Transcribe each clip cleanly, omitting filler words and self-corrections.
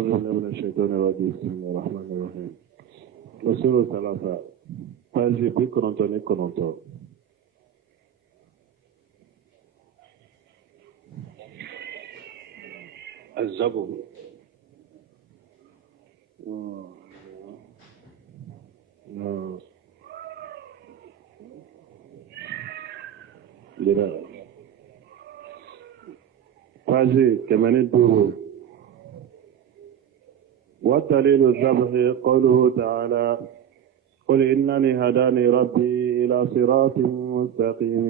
أعوذ بالله من الشيطان الرجيم بسم الله الرحمن الرحيم رسول ثلاثة فاجي بكرونتو نيكرونتو الزبر فاجي كمان الدور والدليل الذبح قوله تعالى قل إنني هداني ربي إلى صراط مستقيم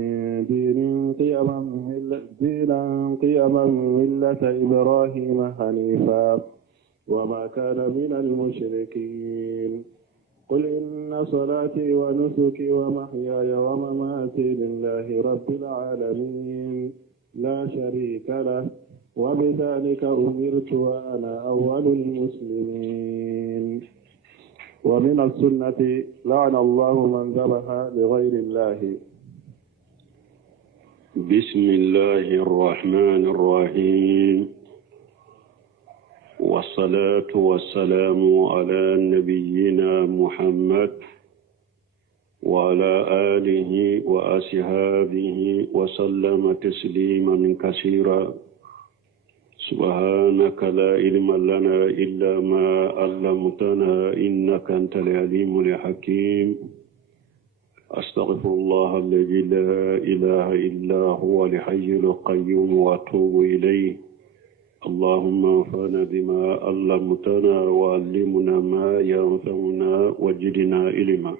دينا قيما ملة إبراهيم حنيفا وما كان من المشركين قل إن صلاتي ونسكي ومحياي ومماتي لله رب العالمين لا شريك له وبذلك أمرت وأنا أول المسلمين ومن السنة لعن الله من ذبح لغير الله. بسم الله الرحمن الرحيم والصلاة والسلام على نبينا محمد وعلى آله وأصحابه وسلم تسليما كثيرا سبحانك لا علم لنا إلا ما علمتنا إنك أنت العليم الحكيم أستغفر الله الذي لا إله إلا هو الحي القيوم وأتوب إليه اللهم انفعنا بما علمتنا وعلمنا ما ينفعنا وزدنا علما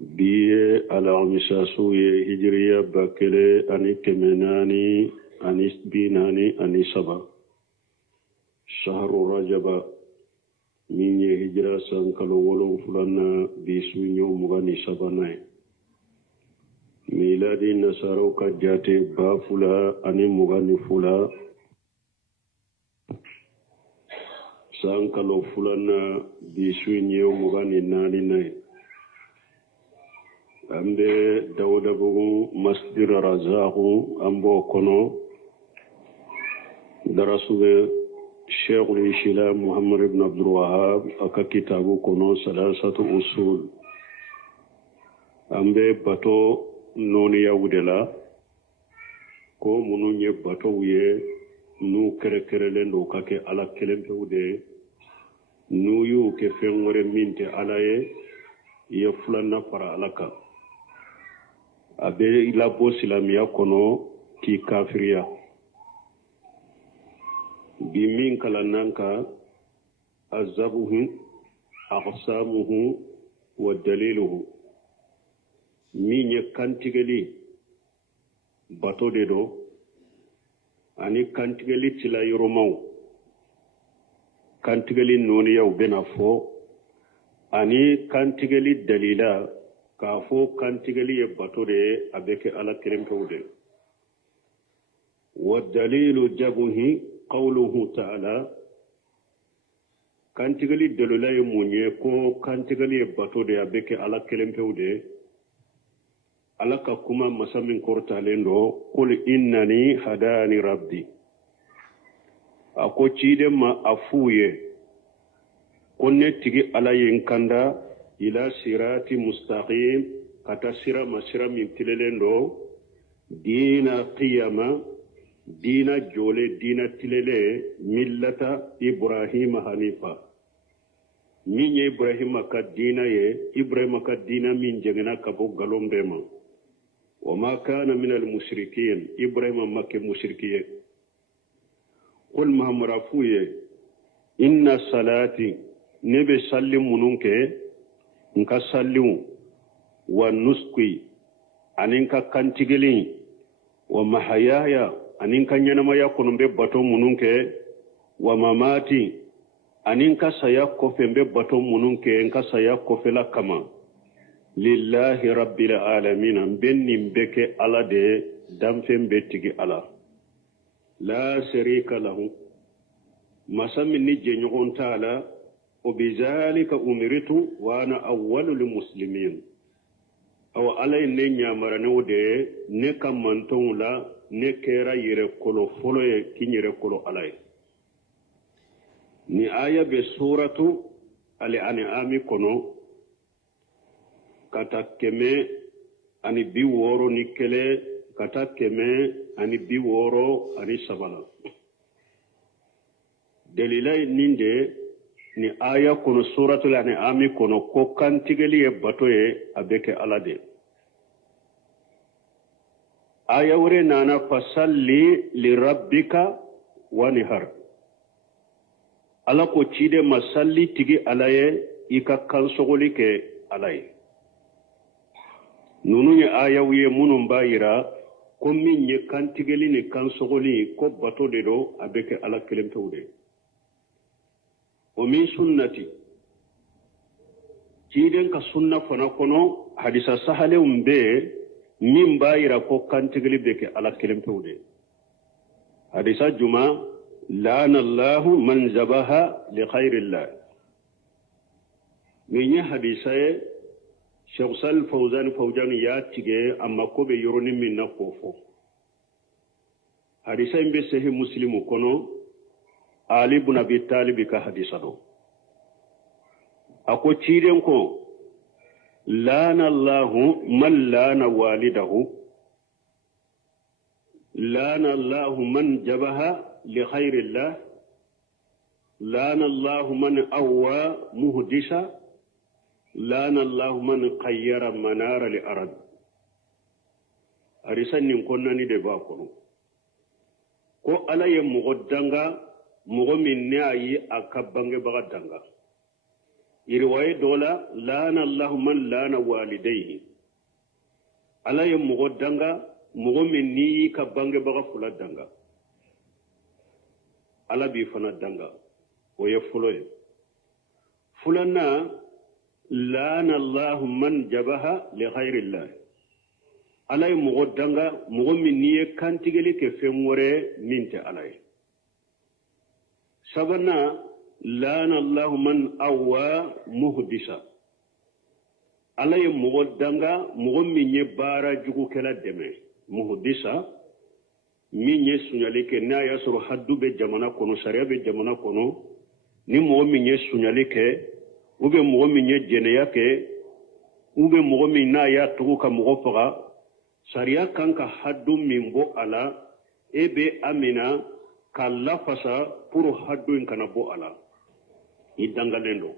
بي على مساسوي هجرية بكري أني كمناني أنيس بيناني أنيسبا شهر رجب من هجرة سانكالو ولو فلنا بيسوينيو مغاني سباناي ميلادي نصارو كجاتي بافولا أني مغاني فولا سانكالو فلنا بيسوينيو مغاني ناني ناي أمبي داودا بوغو مسجد رزاقو أمبو كونو درسوا شيخ الإسلام محمد بن عبد الوهاب أكا كتابو كونو ثلاثة أصول أمبي باتو نوني يودلا كو منو ني باتو ويه نو كركرلن دو كاكي على كلم تودي نو يو كفن وري مينتي على يفلنا فرا على abe ilabo silamiya kono ki kafiriya bi min kala nanka azabuhu aqsamuhu wa daliluhu min ye kantigeli bato de do ani kantigeli tila yoromaw kantigeli noni yaw bena fo ani kantigeli dalila kafo kantigali ye batore abeke ala kerempewde wa dalilu jabuhi qawluhu ta'ala kantigali dalula ye munye ko kantigali ye batore abeke ala kerempewde ala ka kuma masamin kortalendo qul innani hadani rabbi ako cide ma afuye konne tigi ala yen kanda ila sirati mustaqim kata sira masira min tilelendo dina qiyama dina jole dina tilele millata ibrahim hanifa min ye ibrahim ka dina ye ibrahim ka dina min jengena ka bo galombema wama kana min al mushrikin ibrahim makke mushrikiye qul muhammad afuye inna salati nebe sallim mununke nka sallimu wa nuskui aninka kantigelin wa mahayaya aninka nyanamaya konombe bato mununke wa mamati aninka saya kofembe bato mununke nka saya kofela kama lillahi rabbil alamin benni mbeke ala de damfembe tigi ala la sharika lahu masami ni jenyogon taala وبذلك أمرت وأنا أول المسلمين أو علي نيا مرنو de ne kamanton la ne kera yere kolo folo ye kinyere kolo alay ni aya be suratu al-an'am kono kata keme ani bi woro ni kele kata keme ani bi woro ani sabala dalilai ninde ni aya kono suratul an'am kono ko kantigeli e batoye abeke alade aya wure nana fasalli li rabbika wanihar ala ko cide masalli tigi alaye ika kansogoli ke alaye nunu ye aya wiye munun bayira ko min ye kantigeli ni kansogoli ko bato de do abeke ala kelempewde o min sunnati ciden ka sunna fana kono hadisa sahale umbe min bayira ko kantigeli beke ala kelempewde hadisa juma la'ana Allahu man zabaha li khairillah min ya hadisa Sheikh Sal Fawzan ya tige amma ko be yoroni min na kofo hadisa imbe sahih muslimu kono Ali ibn Abi Talib ka hadisa do ako ciiden ko la'ana Allahu man la'ana walidahu la'ana Allahu man jabaha li khairillah la'ana Allahu man awwa muhdisa la'ana Allahu man qayyara manara li arad arisan nin konnani de ba kono ko ala ye mugoddanga mugo min ne ayi akabange baga danga iriwaye dola la'ana Allahu man la'ana walidayhi ala ye mugoddanga mugo min ni ka bange baga fula danga ala bi fana danga o ye fulo ye fulana la'ana Allahu man jabaha li khairillah ala ye mugo danga mugo min ni ye kantigeli ke femwore minte ala ye sabana la'ana Allahu man awwa muhdisa ala ye mugo danga mugo min ye baara jugu kela deme muhdisa min ye sunyali ke n'a y'a sɔrɔ haddu be jamana kono sariya be jamana kono ni mɔgɔ min ye sunyali kɛ ou bien mɔgɔ min ye jɛnɛya kɛ ou bien mɔgɔ min n'a y'a tugu ka mɔgɔ faga sariya kan ka haddu min bɔ a la e be amina ka lafasa pour haddu in kana bɔ a la i dangalen do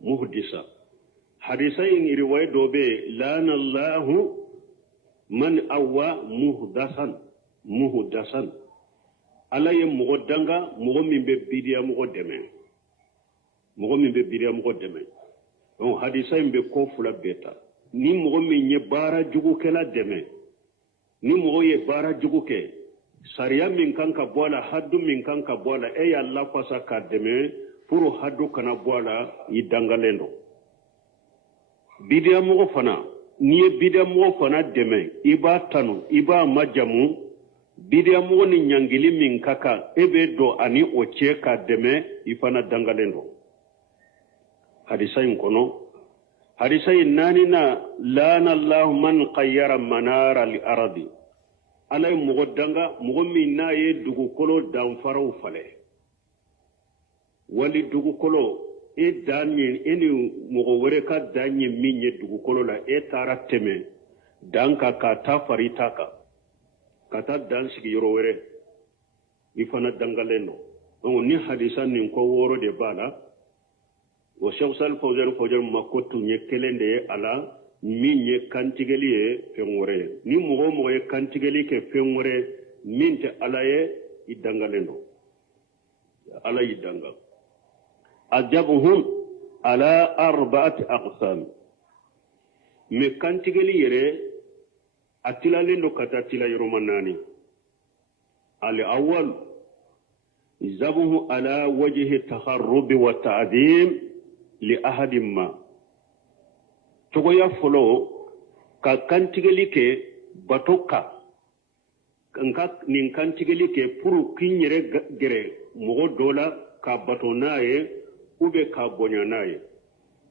muhdisa hadisa in riwaya dɔ be la'ana Allahu man awwa muhdasan ala ye mogo danga mogo min be bidiya mogo deme donc hadisa in be ko fula beta ni mogo min ye baara jugu kela deme ni mogo ye baara jugu ke sariya min kan ka bɔ la haddu min kan ka bɔ la e ya lafasa ka deme pour haddu kana bɔ la i dangalen do bidiya mogo fana ni ye bidiya mogo fana deme i b'a tanu i b'a majamu bidiya mogo ni ɲangili min ka kan e be do ani o cɛ ka dɛmɛ i fana dangalen do hadisa in kɔnɔ hadisa in naani na la'ana Allahu man qayyara manara li aradi ala ye mɔgɔ danga mɔgɔ min n'a ye dugukolo danfaraw fale wali dugukolo e dan ye e ni mɔgɔ wɛrɛ ka dan ye min ye dugukolo la e taara tɛmɛ dan ka ta fari ta kan ka taa dan sigi yɔrɔ wɛrɛ i fana dangalen do donc ni hadisa nin ko wɔɔrɔ de b'a la o Sheikh Sal Fawzan ma ko tun ye kelen de ye a la min ye kantigɛli ye fɛn wɛrɛ ye ni mɔgɔ o mɔgɔ ye kantigɛli kɛ fɛn wɛrɛ min tɛ ala ye i dangalen do ala y'i danga ajabuhum ala arba'ati aqsam mais kantigɛli yɛrɛ a tilalen do ka taa tila yɔrɔma naani al awwal zabuhu ala wajhi takharrub wa ta'dim li ahadin ma cogoya fɔlɔ ka kantigɛli kɛ bato kan nka nin kantigɛli kɛ pour k'i yɛrɛ gɛrɛ mɔgɔ dɔ la ka bato n'a ye ou bien ka bonya n'a ye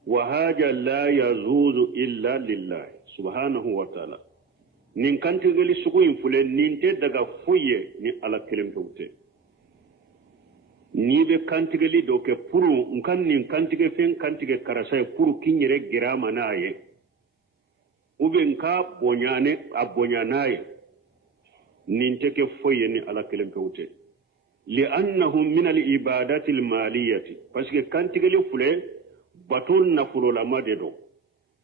wa haja la yazuzu illa lillah subhanahu wa ta'ala nin kantigɛli sugu in filɛ nin tɛ daga foyi ye ni ala kelen pewu tɛ ni be kantigeli do ke puru nkan nin kantige fen kantige karasa puru kinyere girama naye ube nka bonyane abonyanaye nin teke foye ni ala kelem kawte li annahum min al ibadati al maliyati parce que kantigeli fule batul na fulo la madedo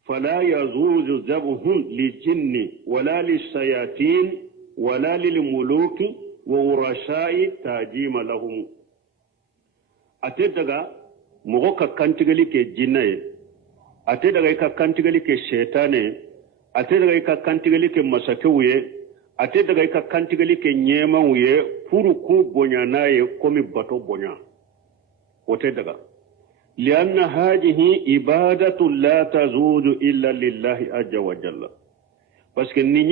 fala yazuzu zabhum li jinni wala li sayatin wala lil muluki wa urashai tajima lahum ate daga mogo ka kantigali ke jinnaye ate daga ka kantigali ke shetane ate daga ka kantigali ke masakewuye ate daga ka kantigali ke nyemawuye furu ku bonyanaye komi bato bonya ote daga lianna hadhihi ibadatu la tazuju illa lillahi azza wa jalla parce que ni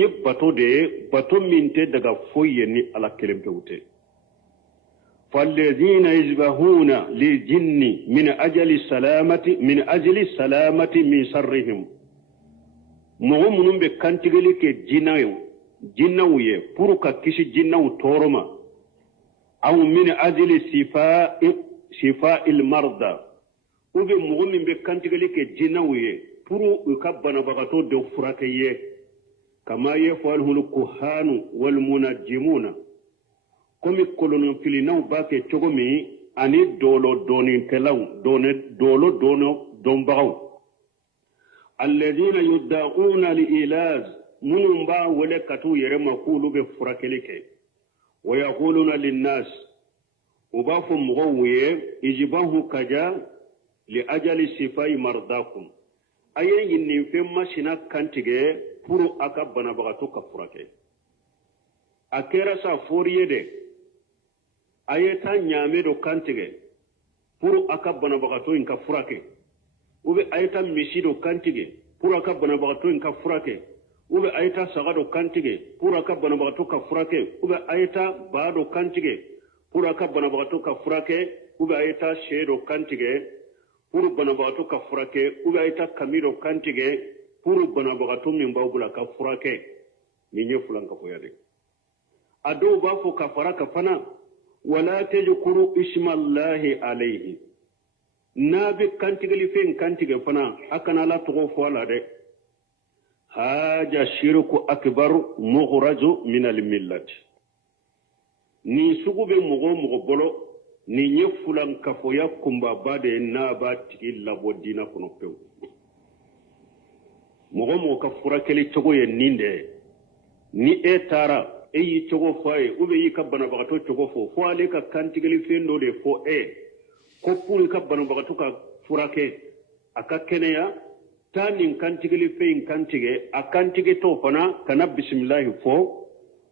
bato minte daga foye ni ala kelempewute فالذين يذبحون للجن من أجل السلامة من شرهم مغمون بكانتغلي كي جناو يبروكا كيشي جناو تورما أو من أجل شفاء المرضى وبي مغمون بكانتغلي كي جناو يبرو يكبنا بغتو دو فراكي كما يفعله الكهان والمنجمون komi kolonon filinaw ba ke cogo min ani dolo donin telaw dolo donbagaw alladina yudda'una li ilaz munun ba wale katu yere makulu be furakeli ke wa yaquluna linnas ubafu mugawiye ijibahu kaja li ajali sifai mardakum ayen yinni fe mashina kantige puru aka banabagato ka furake akera sa foriye de ayeta nyame do kantige pour aka banabagato inka furake ube ayeta misi do kantige pour aka banabagato inka furake ube ayeta saga do kantige pour aka banabagato ka furake ube ayeta ba do kantige pour aka banabagato ka furake ube ayeta she do kantige pour banabagato ka furake ube ayeta kamiro kantige pour banabagato min bawbula ka furake ni nyefulan ka foyade ado ba fo ka faraka fana ولا تذكروا اسم الله عليه نابي كانتيغلي فين كانتيغ فنا اكنا لا تغفو على ده هذا شرك اكبر مخرج من المله ni sugube mogo bolo ni nyefulan kafoya kumba bade na ba tigilla bodina kono pew mogo ka furakeli togo ye ninde ni etara eyi cogo faye ube yi ka banabagato cogo fo ale ka kantigeli fendo de fo ko pour ka banabagato ka furake aka keneya tanin kantigeli fein kantige akantige to fana kana bismillah fo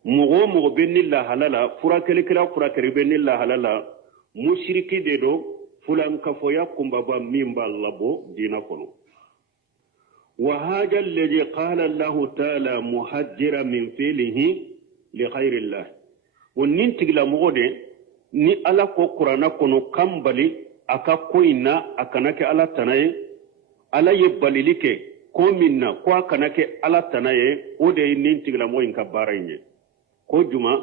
mogo benilla halala furakeli kala furakeri benilla halala mushriki de do fulan ka foya kumbaba mimba labo dina kono وهذا الذي قال الله تعالى محجرا من فعله لغير الله وننتج لمغودي ni ala ko qur'ana kono kambali aka koina akanake ala tanaye ala yebalilike ko minna ko akanake ala tanaye ode nintig la moyin ka baraye ko juma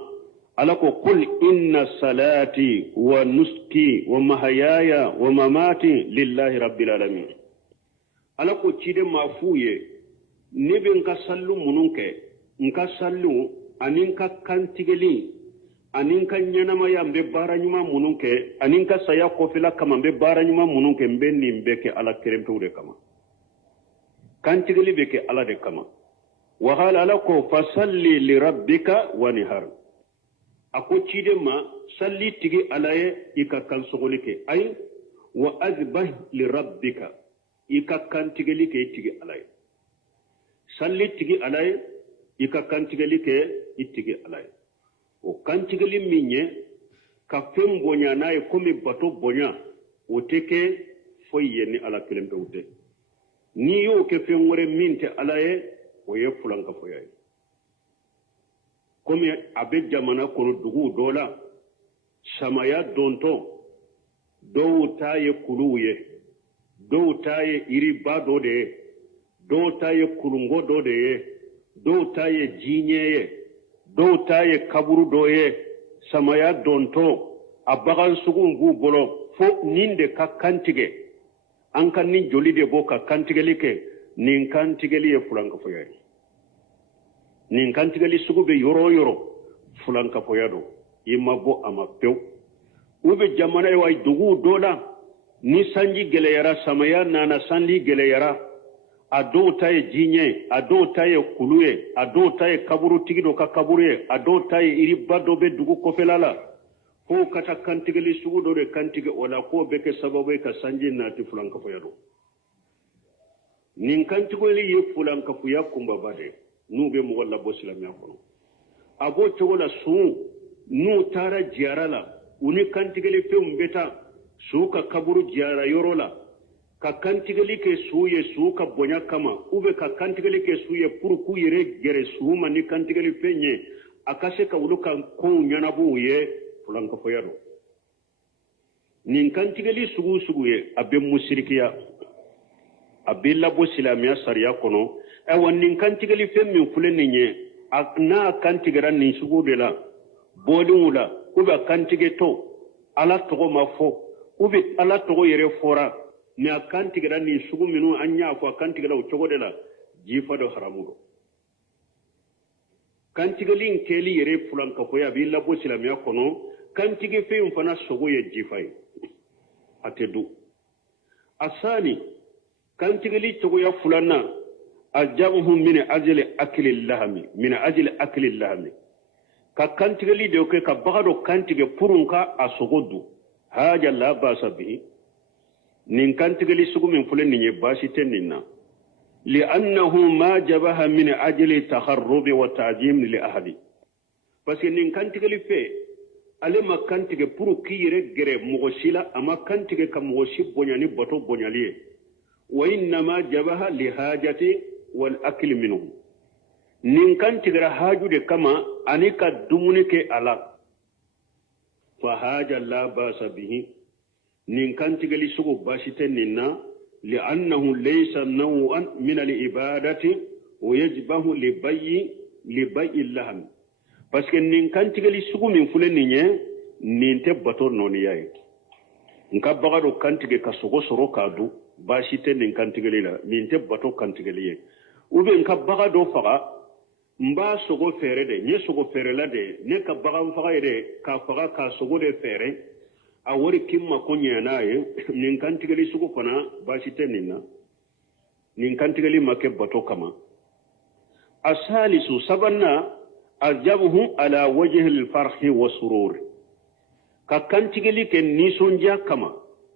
ala ko qul inna salati wa nuski wa mahayaya wa mamati lillahi rabbil alamin ala ko cide mafuye nibe nka sallu mununke nka sallu aninka kantigeli aninka nyanama ya mbe baranyuma mununke aninka saya kofila kama mbe baranyuma mununke mbe nimbeke ala keremtude kama kantigeli beke ala de kama wa hala lako fasalli li rabbika wanhar ako cide ma salli tigi alaye ika kansogolike ay wa azbah li rabbika ika kantigeli ke tigi alaye salli tigi alaye ika kantigeli ke itigi alaye o kantigeli minye ka fem bonya naye komi bato bonya o teke foye ni ala kelembe ute ni yo ke fem wore minte alaye o ye fulanka foye komi abe jamana kono dugu dola samaya donto do taye kuluye do taye iri bado de do taye kulungo do de do taye jinyeye do taye kaburu doye samaya donto abagan sugun bu bolo fo ninde ka kantige an kan ni joli de bo ka kantigeli ke nin kantigeli e fulanka foyari nin kantigeli sugu be yoro fulanka foyado imma bo ama pew ube jamana e way dugu dola ni sanji geleyara samaya nana sanli geleyara a dow taye jinye a dow taye kuluye a dow taye kaburu tigido ka kaburuye a dow taye iri baddo be dugu kofelala fo kata kantigeli sugu do de kantige wala ko beke sababu ka sanji nati fulanka foyado nin kantigeli ye fulanka foya kumba bade nube mo wala bo silamiya kono abo chogola su nu tara jiarala uni kantigeli fe umbeta su ka kaburu jiara yorola ka kantigeli ke suye su ka bonya kama ube ka kantigeli ke suye purku yere gere suuma ni kantigeli fe nye akase ka uluka ko nyanabu ye fulanka foyado nin kantigeli sugu ye abe musirikiya abe labo silamiya sariya kono ewa nin kantigeli fe min fule ninye na kantigera nin sugu de la bodin ube kantige to ala togo ma fo ube ala togo yere fora ni kantigera nin sugu minu anya ko kantigera o togo de la jifa do haramudo kantigelin keli yere fulanka foya bi labo silamiya kono kantige fe mfana sogo ye jifai atedu asani kantigeli togo ya fulana ajabuhum min ajli akli lahmi ka kantigeli de ke ka bagado kantige purunka asogodu haja la basa bihi nin kantigeli sugu min fulen ni basi teninna li annahu ma jabaha min ajli takharrub wa ta'jim li ahli parce que nin kantigeli fe ale ma kantige puru kiyere gere mogosila ama kantige ka mogosi bonyani bato bonyaliye wa inna ma jabaha li hajati wal akli minhu nin kantigera hajude kama anika dumuni ke ala fa haja la basa bihi nin kantigeli sugo basite ninna li annahu laysa naw'an min al ibadati wa yajbahu li bay'i laham parce que nin kantigeli sugu min fule ninye nin te bato noni yayi nka bagado kantige ka sogo soro kadu basite nin kantigeli la nin te bato kantigeli ye ube nka bagado faga mba sogo fere de nye sogo fere la de ne ka bagan faga de ka faga ka sogo de fere a wori kimma ko nyana ye nin kantigeli sugu fana basite ninna nin kantigeli make bato kama asalisu sabanna ajabuhu ala wajhi al-farhi wa surur ka kantigeli ke nisonja kama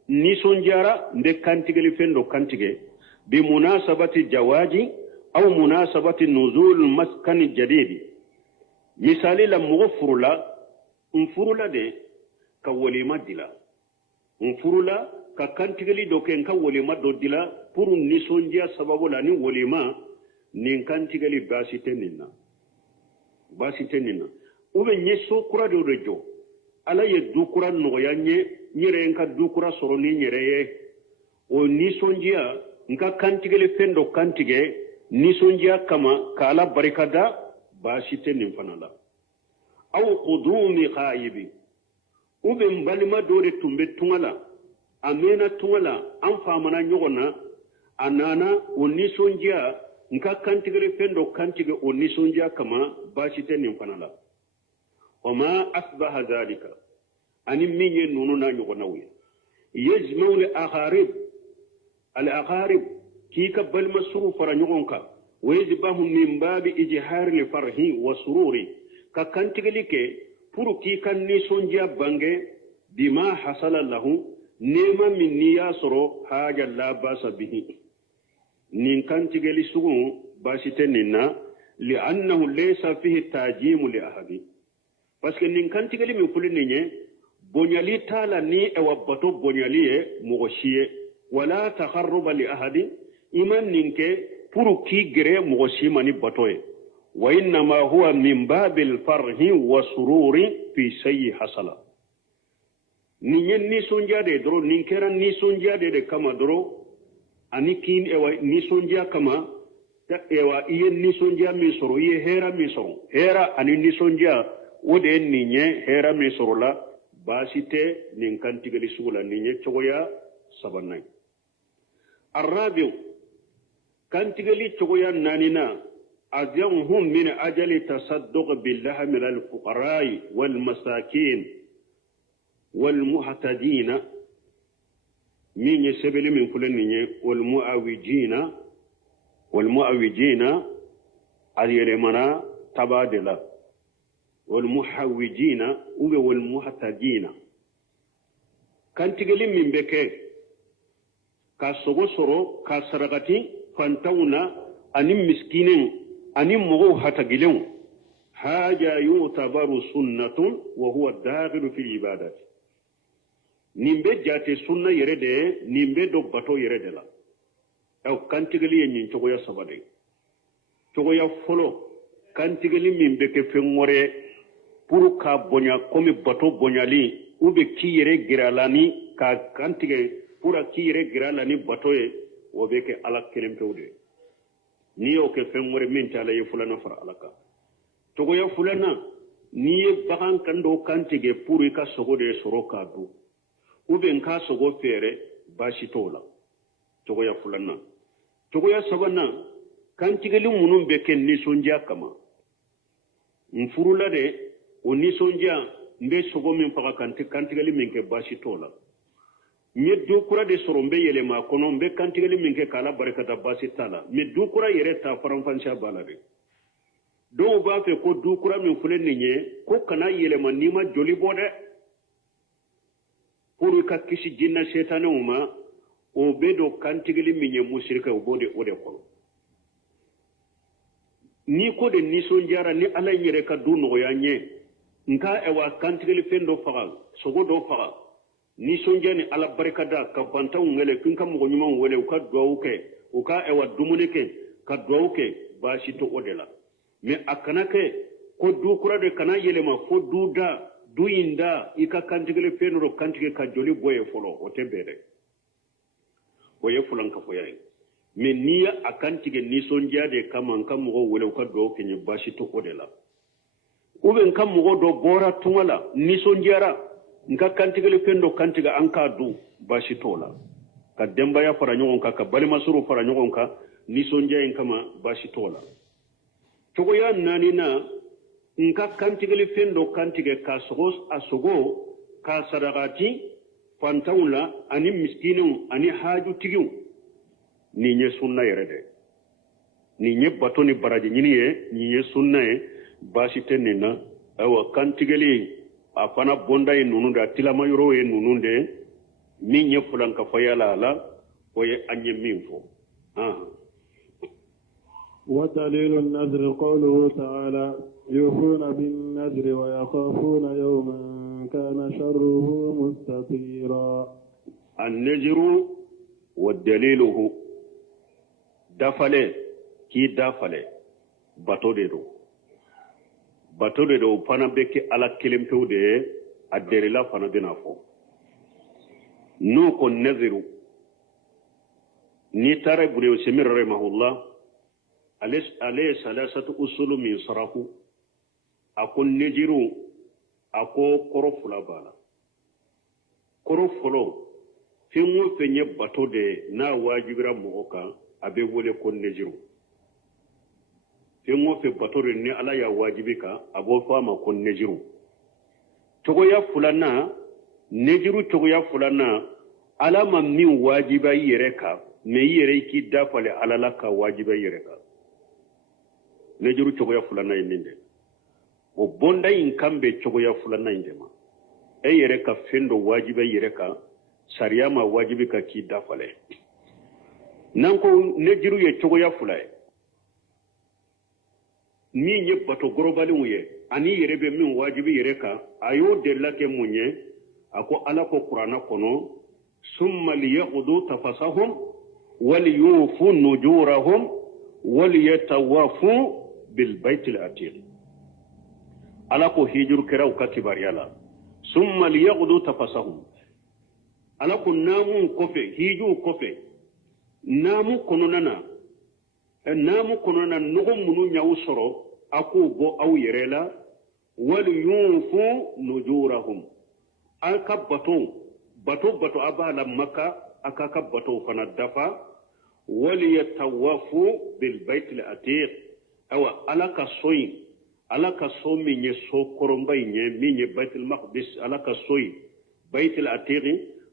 nisonjara nde kantigeli fendo kantige bi munasabati jawaji aw munasabati nuzul maskani jadidi misali la mfurula de ka walima dila mfurula ka kantigeli do ken ka walima do dila pour nisonja sababu la ni walima nin kantigeli basite nina ube nye so kura de rejo ala ye dukura noya nye nyere nka dukura soro ni nyere ye o nisonjia nka kantigele fendo kantige nisonjia kama kala barikada basite nin fanala aw qudumi khaibi ube mbalima dore tumbe tungala amena tungala an famana nyogona anana o nisonjia nka kantigere fendo kantige o nisonja kama basite nin fanala wama asbaha dhalika ani minye nunu na nyogona we yajma'u al agharib kika bal masru fara nyogonka wayajbahu min babi ijhar li farhi wa sururi ka kantige like puru kika nisonja bange bima hasala lahu nema min niyasro haja la basa bihi nin kantigeli sugu basite ninna li annahu laysa fihi tajimu li ahadi parce que nin kantigeli mi fulininye bonyali tala ni ewa bato bonyali e mogoshiye wala takharruba li ahadi iman ninke puru ki gere mogoshima ni bato e wa inna ma huwa min babil farhi wa sururi fi sayyi hasala ninyen ni sonjade dro ninkera ni sonjade de kama dro ani kin ewa nisonjia kama ta ewa iye nisonjia mi soro iye hera mi soro hera ani nisonjia wode ninye hera mi soro la باسيتي نين كانتيغلي سولا نيني تشويا سبناي الرابع كانتيغلي تشويا نانينا أذيهم من أجل تصدق بالله من الفقراء والمساكين والمحتاجين من يسبل من كل والمؤوجين أذيلمنا تبادلا والمحوجين والمحتاجين كان تقول من بكي كاسوغو سورو كاسرغتي فانتونا أني مسكينين أني مغو هتقلون حاجة يعتبر سنة وهو داخل في العبادة نيمبي جاتي سنة يرده نيمبي دو باتو يرده لا أو كان تقول ينين تقويا سبادي تقويا فلو كان تقول من بكي فموري pour ka bonya komi bato bonyali ube kiyere giralani ka kantige pura kiyere giralani bato e wobeke ala kelempewde ni o ke femore min tala ye fulana far alaka togo ya fulana ni ye bagan kando kantige pour ka sogode soroka du ube nka sogo fere bashi tola togo ya fulana togo ya sabana kantige li munum beke ni sonja kama mfurula de o nisonja mbe sogo min faga kantigali min ke basi tola nye dukura de soro mbe yele ma kono mbe kantigali min ke kala barakata basi tala me dukura yere ta faranfansha balare do ba fe ko dukura min fulen nye ko kana yele ma nima joli bode pour ka kisi jinna setane uma o bedo kantigali min ye musirka o bode ode ko ni ko de nisonjara ni ala yere ka du no ya nye nka ewa kantigeli fendo faga sogo do faga ni sonjani ala barikada ka bantaw ngele kinka mo nyuma wele ka duwuke uka ewa dumunike ka duwuke bashi to odela me akanake ko dukura de kana yelema fo duda duinda ika kantigeli fendo kantige ka joli boye folo o tembere boye fulan ka foyare me niya akantige ni sonjade kama kam mo wele ka duwuke ni bashi to odela ube nka mogo do bora tungala nisonjara nka kantigele pendo kantiga anka du bashi tola ka demba ya fara nyogon ka balima suru fara nyogon ka nisonja en kama bashi tola togo ya nani na nka kantigele pendo kantige ka sogos asogo ka sadagati fantaula ani miskinu ani haju tigiu ni nye sunna yerede ni nye batoni baraji nyini ye ni nye sunna ye basi tenena awa kantigeli afana bonda e nununda tilama yoro e nununde ni nyefulan ka fayala ala oye anye minfo ودليل النذر قوله تعالى يوفون بالنذر ويخافون يوما كان شره مستطيرا النذر والدليله دفله كي دفله باتودو batode do fana beke ala kelempewde aderila fana dina fo no ko naziru ni tare bure semir rahimahullah alayhi salasatu usulu min sarahu akon nejiru ako korofula bala korofolo fimu fenye batode na wajibira moka abe wole kon nejiru fengo fe batore ni ala ya wajibika abo fama kon nejiru togo ya fulana nejiru togo ya fulana ala ma min wajiba yereka me yere ki dafale ala la ka wajiba yereka nejiru togo ya fulana yinde o bonda in kambe togo ya fulana indema e yereka fendo wajiba yereka sariya ma wajibika ki dafale nanko nejiru ye togo ya fulana ni nye bato gorobali uye ani yerebe min wajibi yereka ayo delake munye ako ala ko qur'ana kono summa liyaqudu tafasahum waliyufu nujurahum waliyatawafu bil baitil atiq ala ko hijru keraw ka kibariyala summa liyaqudu tafasahum ala ko namu kofe hiju kofe namu konona nugo munu nyawu soro aku bo aw yerela wal yunfu nujurahum aka bato abala maka aka ka bato fana dafa wali yatawafu bil baitil atiq awa alaka so minye so koromba nye minye baitul maqdis alaka soyi baitul atiq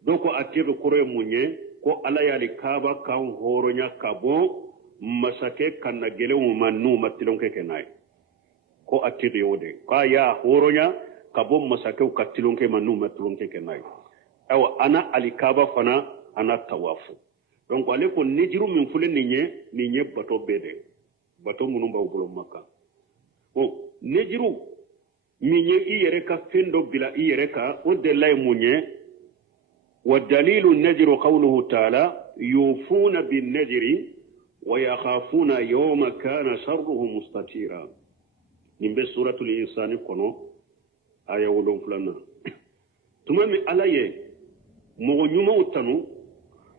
doko atiq kore munye ko ala yali kaba kan horonya kabo masake kanna gele manu matilonke kenai ko atiq yode ka ya horonya kabo masake katilonke manu matilonke kenai awa ana alikaba fana ana tawafu donc ale ko nejiru min fule ninye bato bede bato munumba ubulo maka bon nejiru minye iyere ka fendo bila iyere ka o de lay munye wa dalilu najru qawluhu ta'ala yufuna bin najri wa yakhafuna yawma kana sharruhu mustatira nimbe suratul insani kono aya wodon fulana tumami alaye mo nyuma utanu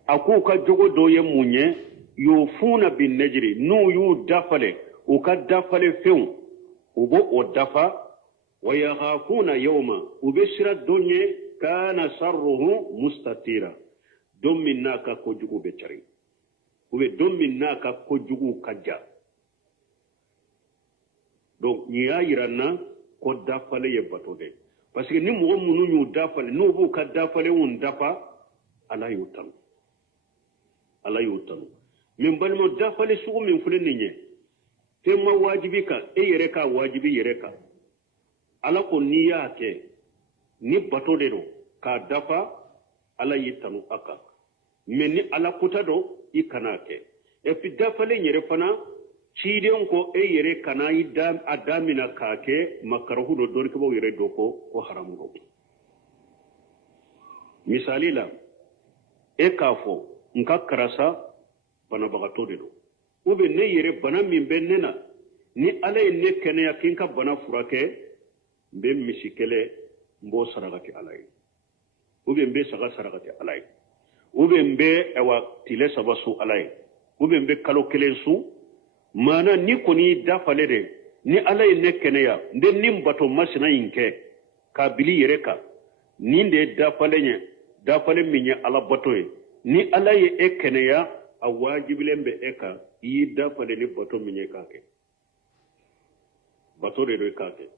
aku ka jogo doye munye yufuna bin najri nu yu dafale u ka dafale few ubo o dafa wa yakhafuna yawma ubishra donye kana sharruhu mustatira domina ka ko jugu be cari ube domina ka ko jugu kajja donc ni ayirana ko dafale ye batode parce que ni mo munu ñu dafale no bu ka dafale un dafa ala yutan min balmo dafale sugu min fulen ni te ma wajibi ka e yere ka wajibi yere ka ala ko ni yake ni batode do ka dafa ala yitanu aka men ni ala kutado ikanake e fi dafale nyere fana ciden ko e yere kana idam adamina kake makarahu do dorke bo yere do ko haramu do misali la e kafo nka karasa bana bagato de do ube ne yere bana min bennena ni ala ne kene ya kinka bana furake be misikele mbo saragati alay ube mbe saga saragati alay ube mbe ewa tile sabasu alay ube mbe kalo kelensu mana ni koni dafale de ni alay ne kene ya nde nim bato masina yinke kabili yere ka ni nde dafale minye ala batoye ni alay e kene ya a wajibilembe eka yi dafale ni bato minye kake bato de do kake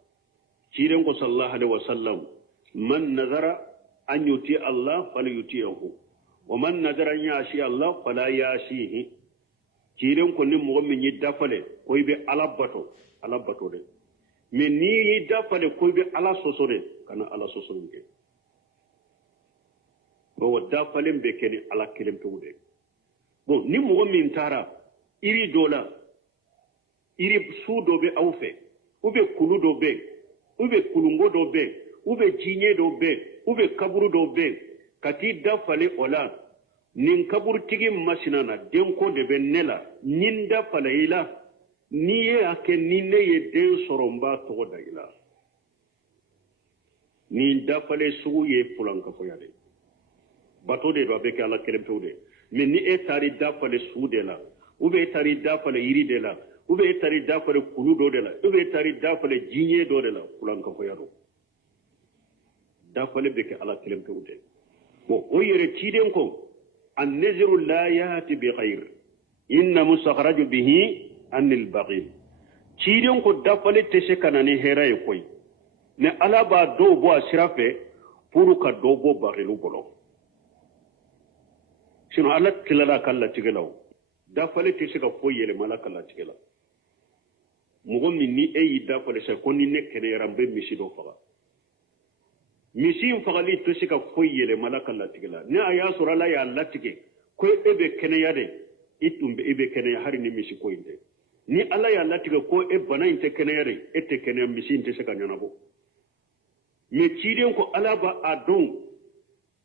ciren ko sallallahu alaihi wasallam man nazara an yuti Allah falyutihu wa man nazara an yashi Allah fala yashihi ciren ko ni mo min yi dafale ko be ala bato de mais ni yi dafale ko be ala sosore kana ala sosore ke bo dafale be keni ala kelem tawde bon ni mo min tara iri dola iri sudo be awfe ube kulu do be ube kulungo do be ube jinye do be ube kaburu do be kati dafale ola nin kaburu tigi masinana denko de be nela nin dafale ila ni ye ake ni ne ye den soromba to da ila ni dafale sugu ye fulanka fo yade bato de do be kala kelem tawde mais ni e tari dafale sude la ube tari dafale yiri de la ube tari dafale kulu do de la ube tari dafale jinye do de la fulanka fo yado dafale be ke ala kelem tawde bo o yere ciden ko an-nazru la yati bi ghayr inna musakhraju bihi anil baghi ciden ko dafale tese kanani heraye koy ne ala ba do bo asirafe pour ka do bo baghilu bolo sino ala tilala kala tigelaw dafale tese ka foyele malaka la tigela mugo min ni e yi dafale sa ko ni ne kene rambe misi do faga misi fagali tese ka foyele malaka la tigela ne aya sura la ya latige ko ebe kene yade itumbe ebe kene hari ni misi ko inde ni ala ya latige ko e bana inte kene yade ete kene misi inte se ka nyanabo me ciden ko ala ba adon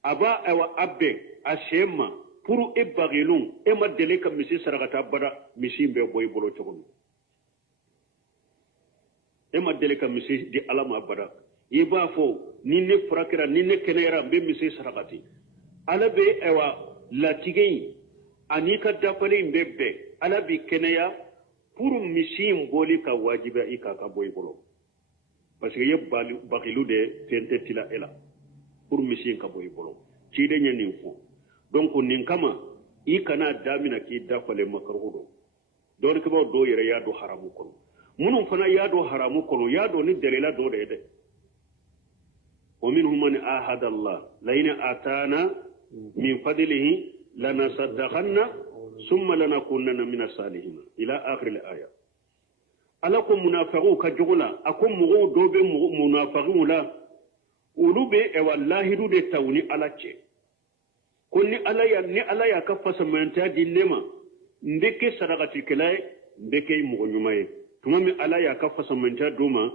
aba awa abbe ashema pour e bagilun e ma dele ka misi saragata bada misi be boy bolo chogon e ma dele ka misi di alama bada e ba fo ni ne frakira ni ne kenera be misi saragati ala be ewa latigei ani ka dafale mbebe ala bi keneya pour misi mboli ka wajiba ika ka boy bolo parce que ye bagilu de tente tila ela pour mission ka boy bolo ci de nin fo donc nin kama i kana damina ki dafale makarudo don ke ba do yere ya do haramu kono munun fana ya do haramu kono ya do ni dalila do de ومنهم من آهد الله لئن آتانا من فضله لنصدقن ثم لنكونن من الصالحين إلى آخر الآية ألكم منافقون كجولا أكم مغو دوب منافقون لا ولوبي والله دو دي تاوني على شيء كوني على يا كفاس منتا دي نما ndeke sadaqati kelay ndeke mugo nyumaye tumami ala ya kafasa منتا دوما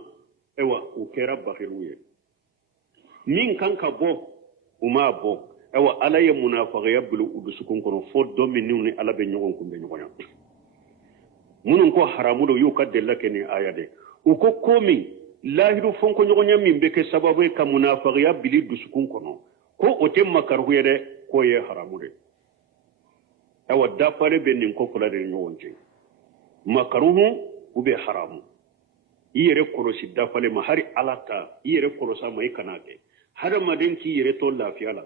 ewa ukera bakhiruye min kan ka bo uma bo ewa ala ye munafiqiya bulu udusukun kono fo do min ni ala be nyogon kumbe nyogonya munun ko haramu do yu kadella keni ayade uko komi lahiru fonko nyogonya min be ke sababu ka munafiqiya bili dusukun kono ko o tem makarhu yede ko ye haramu de ewa da pare be nin ko kula de nyogonje makaruhu ube haramu iyere korosi dafale ma hari alata iyere korosa mai kanake hada maden ki yere to lafiya la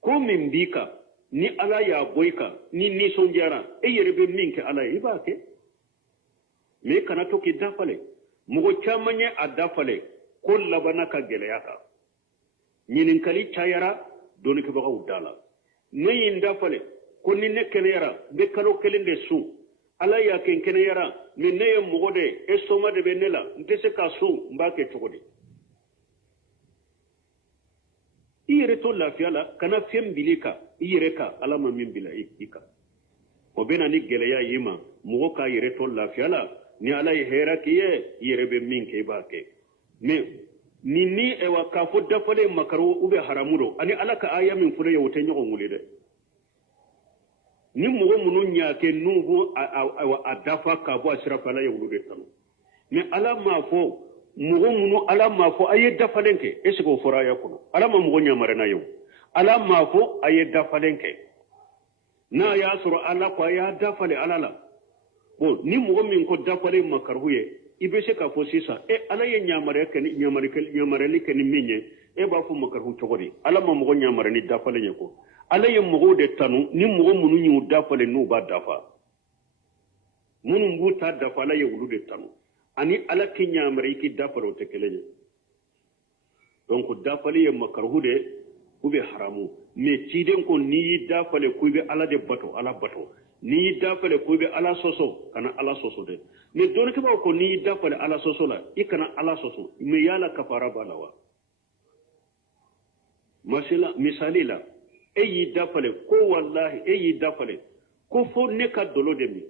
ko min bika ni ala ya boyka ni sonjara iyere be minke ala ibake me kana to ki dafale mugo chamanye a dafale ko labana ka geleyaka nyinin kali chayara doni ke baga udala ne yin dafale ko ni ne kelera be kalo kelende su ala ya kenkene yara min ne ye mogo de e soma de be ne la nte se ka so mba ke cogo di i yere to lafiya la kana fiyem bili ka i yere ka ala ma min bila i ka o bena ni geleya yi ma mogo ka yere to lafiya la ni ala ye hera ki ye i yere be min ke i b'a kɛ mais ni ewa ka fo dafale makaro ube haramu do ani ala ka aya min fure ye o te ɲɔgɔn wuli dɛ ni mogo munu nyake nubu a dafa ka bo asira fala ya wulude tanu mais ala ma fo mogo munu ala ma fo aye dafalenke esiko fora ya kono ala ma mogo nyamare na yow ala ma fo aye dafalenke na ya suru ala ko ya dafale ala la bo ni mogo min ko dafale makarhuye ibe se ka fo sisa ala ye nyamare ni ken minye ba fo makarhu togori ala ma mogo nyamare ni dafale nyako ala ye mogo de tanu ni mogo munu nyu dafale no ba dafa munu mbuta dafa ala ye wulu de tanu ani ala ki nyamare ki dafale o tekelenya donc dafale ye makarhu de ube haramu me ciden ko ni dafale ko be ala de bato ala bato ni dafale ko be ala soso kana ala soso de me don ke ba ko ni dafale ala soso la ikana ala soso me yala kafara balawa masila misali la eyi dafale ko wallahi eyi dafale ko fo ne ka dolo de mi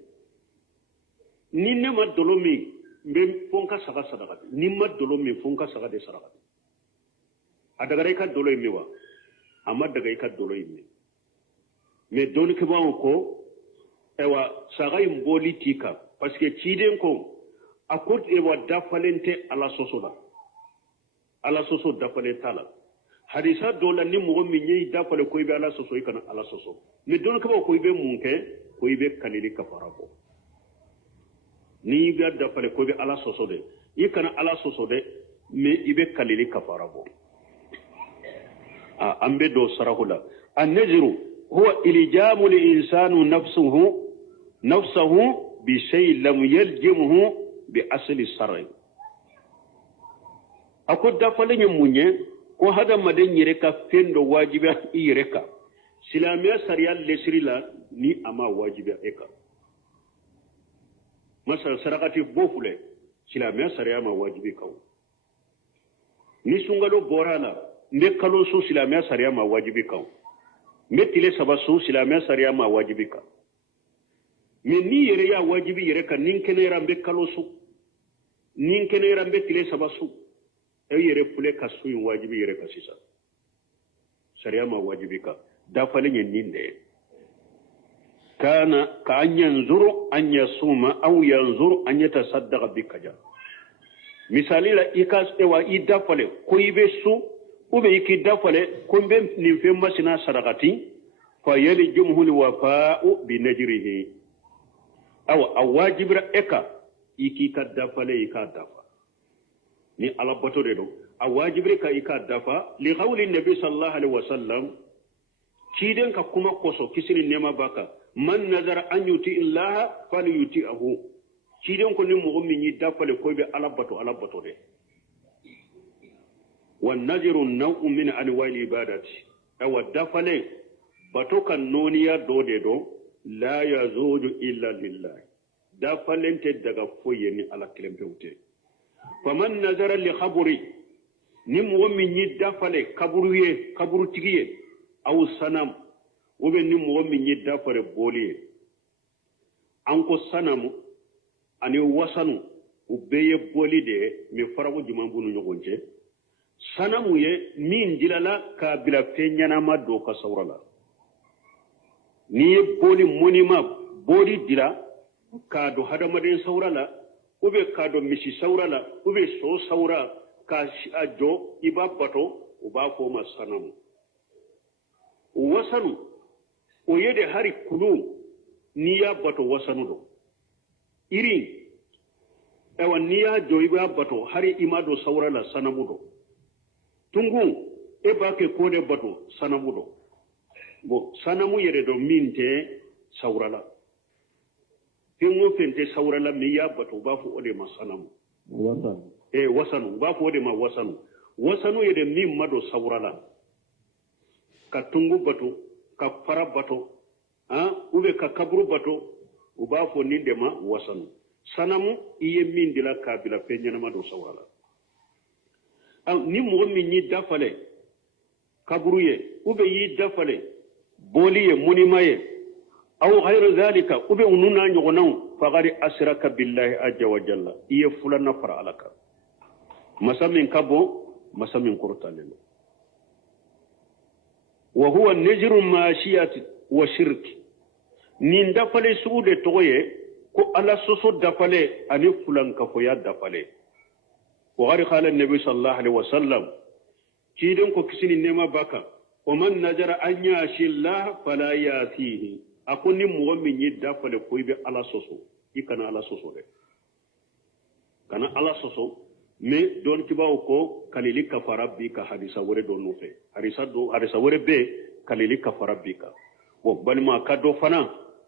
ni ne ma dolo mi mbe fonka saga sadaka ni ma dolo mi fonka saga de sadaka adagare ka dolo mi wa amma daga ka dolo mi me don ke ba ko ewa saga imboli tika parce que ciden ko akot ewa dafalente ala soso dafale tala hadisa dola ni mogo min yi dafale ko ibe ala soso ikana ala soso me don ka ko ibe munke ko ibe kalili kafara ko ni ga dafale ko ibe ala soso de ikana ala soso de me ibe kalili kafara ko ambe do sarahula an-najru huwa iljamu li-insanu nafsuhu bi shay lam yaljimuhu bi asli sarri ako dafale ni munye ko hada maden yire ka fendo wajiba yire ka silamiya sariya lesri la ni ama wajiba eka masal sarakati bofule silamiya sariya ma wajibi kaw ni sungalo borala nde kalo su silamiya sariya ma wajibi kaw metile sabasu silamiya sariya ma wajibi ka me ni yire ya wajibi yire ka ninkene rambe kalo su ninkene rambe tile sabasu yere pule ka suyin wajibi yere ka sisa sariya ma wajibi ka dafalin yin ninde kana ka an yanzuru an yasuma aw yanzuru an yatasaddaqa bikaja misali la ikas ewa i dafale ko ibe su ube iki dafale ko be ni fe masina sadaqati fa yali jumhul wafa'u bi najrihi aw awajibra eka iki ka dafale ika dafa ni ala bato de do a wajibi ka ika dafa li qawli nabi sallallahu alaihi wasallam kiden ka kuma koso kisini nema baka man nazara an yuti illaha falyuti'ahu kiden ko ni mo min yi dafa le ko be ala bato de wan naziru naw'u min anwa'il ibadati awa dafa le bato kan noniya do de do la yazuju illa lillah dafa lente daga foye ni ala kilempewte faman nazara li khaburi ni mo min yi dafa le kaburu tigiye aw sanam wobe ni mo min yi dafa le boliye an ko sanamu ani wasanu ubeye boli de mi farago jumambunu nyogonje sanamu ye min dilala ka bila fenyana ma do ka sawrala ni boli monima boli dila ka do hadamaden sawrala ube ka do misi sawrala ube so sawra ka ajo iba bato uba ko ma sanamu wasanu o yede hari kulu ni ya bato wasanu do irin ewa ni ya jo iba bato hari imado sawrala sanamu do tungu e ba ke kode bato sanamu do bo sanamu yere do minte sawrala pingo fente sawrala mi ya bato ba fu ode ma sanamu wasanu ba fu ode ma wasanu yede mi mado sawrala ka tungu bato ka fara bato ube ka kaburu bato uba fu ninde ma wasanu sanamu iye min dila kabila penyana ma do sawrala ni mo min yi dafale kaburu ye ube yi dafale boli ye munimaye aw ghayru zalika ube ununa nyogonaw faqari asraka billahi azza wa jalla iye fulana fara alaka masamin kabo masamin qurtalelo wa huwa najru mashiyati wa shirki ni dafale suude toye ko ala soso dafale ani fulan kafo ya dafale وغير قال النبي صلى الله عليه وسلم كيدن كو كسني نيما باكا ومن نجر ان ياشي الله فلا ياتيه اكوني مؤمن يدا فله كوي بي على سوسو يكنا على سوسو ده كان على سوسو مي دون كيباو كو كاليلي كفر بك حديث وري دون نوفي حديث وري بي كاليلي كفر بك وبالما كدو فنا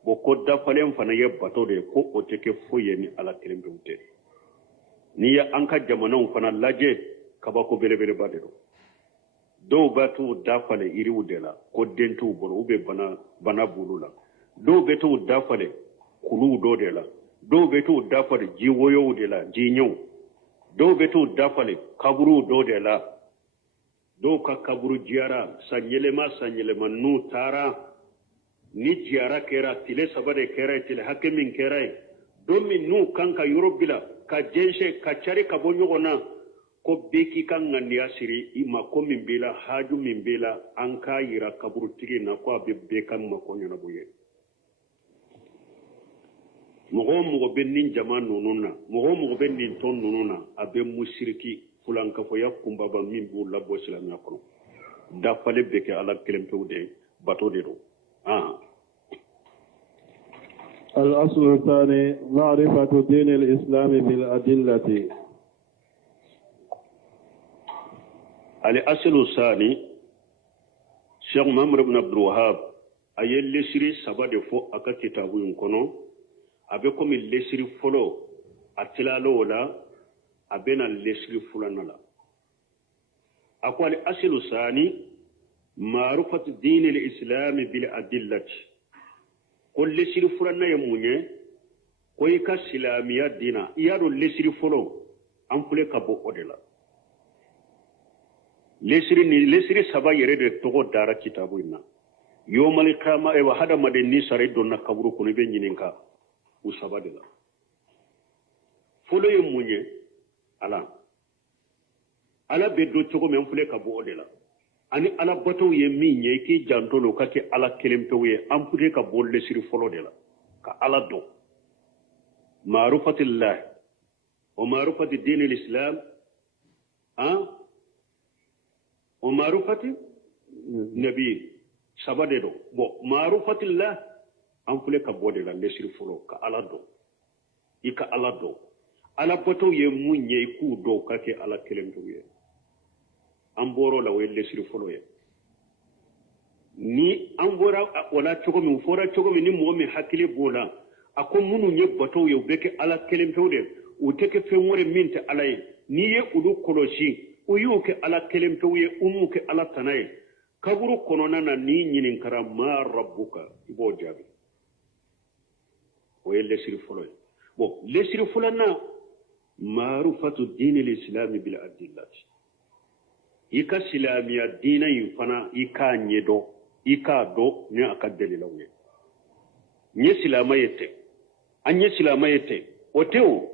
بو دا فلم فنا يباتو ده كو اوتيكي فويني على كلمبوتي ni ya an ka jamanan fana laje ka ba ko bele ba de do ba tu dafale iri udela ko dentu bolo ube bana bulula do be tu dafale kulu do de la do be tu dafale jiwoyo de la jinyo do be tu dafale kaburu do de la do ka kaburu jiara sanyele ma nu tara ni jiara kera tile sabade kera tile hakemin kera do min nu kanka yorobila ka jenshe ka cari ka bonyogona ko beki kan ngandi asiri ima ko min bela haju min bela an ka yira kaburu tigi na ko be be kan ma ko nyana buye mogo bennin jaman nununa mogo bennin ton nununa abe musiriki fulan ka fo yakumba ba min bu labbo islam yakko da fale beke ala kelempewde bato de do الأصل الثاني معرفة دين الإسلام بالأدلة. الأصل الثاني شيخ محمد بن عبد الوهاب أي لسري سبب فو أكا كتابو ينكونو أبيكم اللسري فلو أتلالو ولا أبينا اللسري فلان لا أقول الأصل الثاني معرفة دين الإسلام بالأدلة ko lesiri furanna ye munye ko i ka silamiya dina i y'a dɔn lesiri fɔlɔ an fule ka bɔ o de la lesiri saba yɛrɛ de tɔgɔ dara kitabu in na yomali kama ewa hadamaden ni sara i donna kaburu kɔnɔ i bɛ ɲininka u saba de la fɔlɔ ye mun ye ala bɛ don cogo min an fule ka bɔ o de la ani ala bato ye min ye ki jantolo ka ke ala kelen pew ye an pute ka bol lesiri folo de la ka ala do ma'rifatillah wa ma'rifati din al-islam wa ma'rifati nabi sabade do bo ma'rifatillah an pule ka bol de la lesiri folo ka ala do ika ala do ala bato ye munye ku do kake ala kelentu ye amboro la welle sir folo ye ni ambora wala chogo mi fora chogo mi ni mo mi hakile bola ako munu nye bato ye beke ala kelentu de o teke fenwore minte ala ye ni ye udu koloshi uyuke ala kelentu ye umuke ala tanaye kaburu konona na ni nyinin kara ma rabbuka ibo jabi welle sir folo ye bon le sir folo na marufatu dini l'islami bil adillati ika silamiya dina yin fana ika nyedo ika do ne aka dalila wuye nye silamayete anye silamayete oteo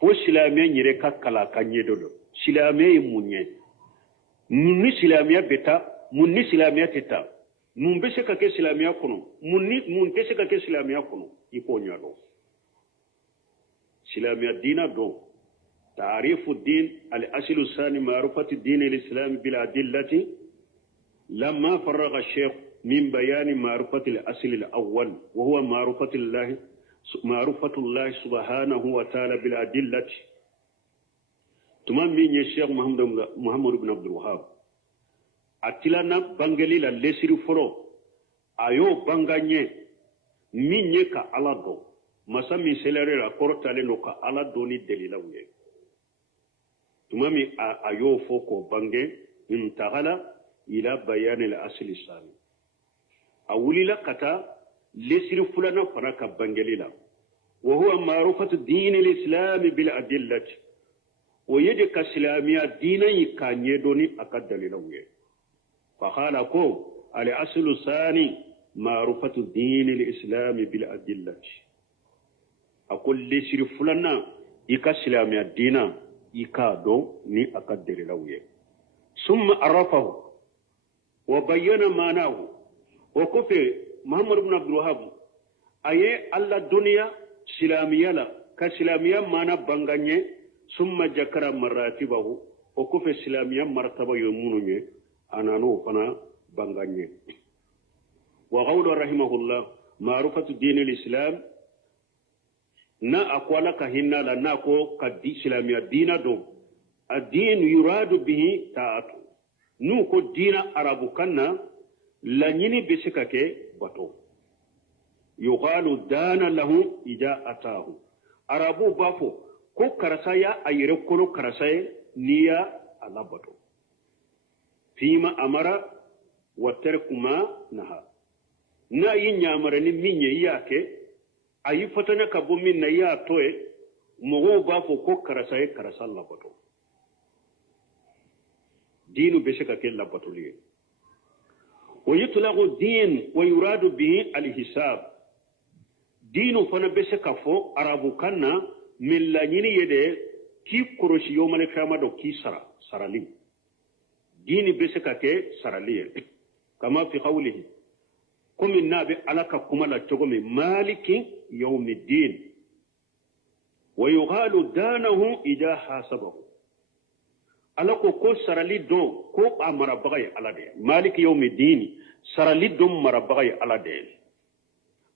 fo silamiya nyire ka kala ka nyedo do silamiya yi munye munni silamiya beta munni silamiya teta mun be se ka ke silamiya kono mun te se ka ke silamiya kono iko nyado silamiya dina do تعريف الدين الأصل الثاني معرفة الدين الإسلامي بالأدلة لما فرغ الشيخ من بيان معرفة الأصل الأول وهو معرفة الله سبحانه وتعالى بالأدلة تمام من الشيخ محمد بن عبد الوهاب أتلانا بانجلي للسير فرو أيو بانغاني من يكا على دو مسامي سيلاري راكورتا لنوكا على دوني دليلاوي tumami ayo foko bange intaghala ila bayan al-asl sami awulila kata lesir fulana faraka bangelila wa huwa ma'rifatu din al-islam bil adillati wa yajka islamiyya dinan yikanye doni akadalila wiye fa khala ko al-asl sani ma'rifatu din al-islam bil adillati akul lesir fulana yika islamiyya dinan ikado ni akaddere lawye summa arafahu wa bayyana manahu wa kufi muhammad ibn abdul wahhab aye alla dunya silamiyala ka silamiya mana banganye summa jakara maratibahu wa kufi silamiya martaba yomununye anano fana banganye wa qawlu rahimahullah ma'rifatu din al-islam na akwala ka hinna la na ko kaddi islamiya dina do adin yuradu bihi ta'atu nu ko dina arabu kanna la nyini besika ke bato yuqalu dana lahu ija atahu arabu bafo ko karasaya ayire kono karasaye niya ala bato fima amara wa tarkuma naha na yinyamara ni minye yake ayi fatana ka bo min na ya toye mogo ba fo ko karasa la bato dinu be shaka ke la bato liye wa yutlaqu din wa yuradu bihi al-hisab dinu fana be shaka fo arabu kanna min la nyini yede ki koroshi yo male kama do ki sarali dini be shaka ke saraliye kama fi qawlihi kum nabi alaka kumala togomi maliki يوم الدين ويغال دانه إذا حاسبه ألاكو كو سرالي دو كو أمر بغي على دين مالك يوم الدين سرالي دو مر بغي على دين